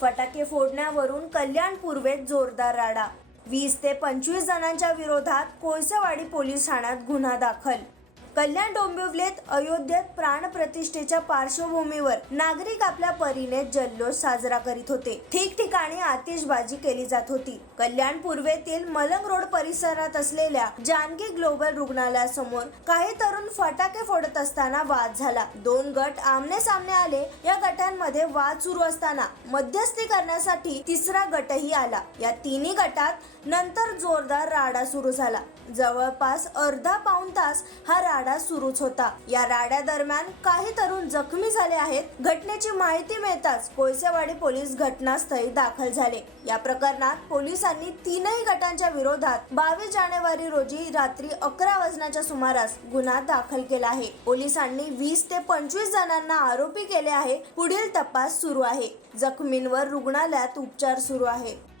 फटाके फोडण्यावरून कल्याण पूर्वेत जोरदार राडा. वीस ते पंचवीस जणांच्या विरोधात कोळसेवाडी पोलीस ठाण्यात गुन्हा दाखल. कल्याण डोंबिवलीत अयोध्येत प्राणप्रतिष्ठेच्या पार्श्वभूमीवर नागरिक आपल्या परीने जल्लोष साजरा करीत होते. ठिकठिकाणी आतिषबाजी केली जात होती. कल्याण पूर्वेतील मलंग रोड परिसरात असलेल्या जानकी ग्लोबल रुग्णालयासमोर काही तरुण फटाके फोडत असताना वाद झाला. दोन गट आमने सामने आले. या गटांमध्ये वाद सुरू असताना मध्यस्थी करण्यासाठी तिसरा गटही आला. या तिन्ही गटात नंतर जोरदार राडा सुरू झाला. जवळपास अर्धा पाऊण तास हा राडा सुरूच होता. या राड्या दरम्यान काही तरुण जखमी झाले आहेत. घटनेची माहिती मिळताच कोळसेवाडी पोलीस घटनास्थळी दाखल झाले. या प्रकरणात पोलिसांनी तीनही गटांच्या विरोधात बावीस जानेवारी रोजी रात्री अकरा वाजण्याच्या सुमारास गुन्हा दाखल केला आहे. पोलिसांनी वीस ते पंचवीस जणांना आरोपी केले आहे. पुढील तपास सुरू आहे. जखमींवर रुग्णालयात उपचार सुरू आहे.